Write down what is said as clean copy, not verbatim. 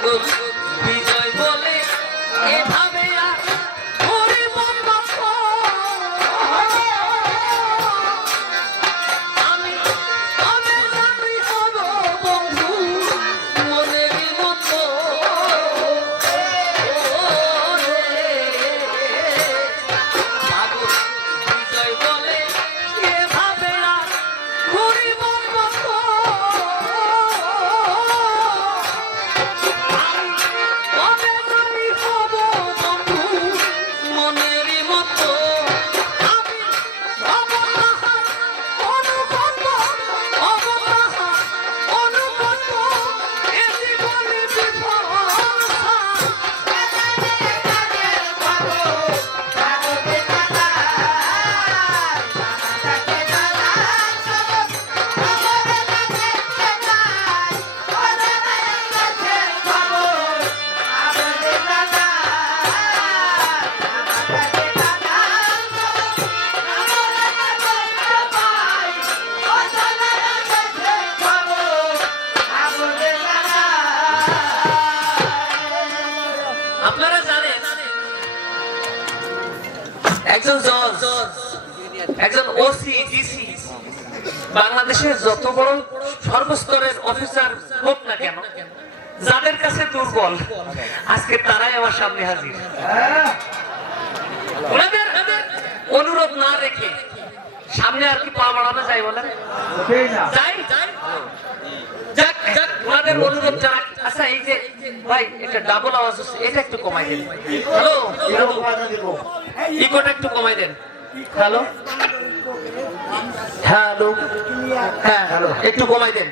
পাগল বিজয় বলে এভাবে আপনারা জানেন একজন জজ একজন ওসি ডিসি বাংলাদেশের যত বড় সর্বস্তরের অফিসার হোক না কেন যাদের কাছে দুর্বল আজকে তারাই আমার সামনে হাজির ওনাদের অনুরোধ না রেখে সামনে আর কি পা বাড়ানো যায় বলেন যাই যাক যাক ওনাদের অনুরোধ যারা আচ্ছা এই যে ভাই একটা ডাবল আওয়াজ হচ্ছে এটা একটু কমাই দেন হ্যালো ইকোটা একটু কমাই দেন হ্যালো হ্যালো হ্যাঁ হ্যালো একটু কমাই দেন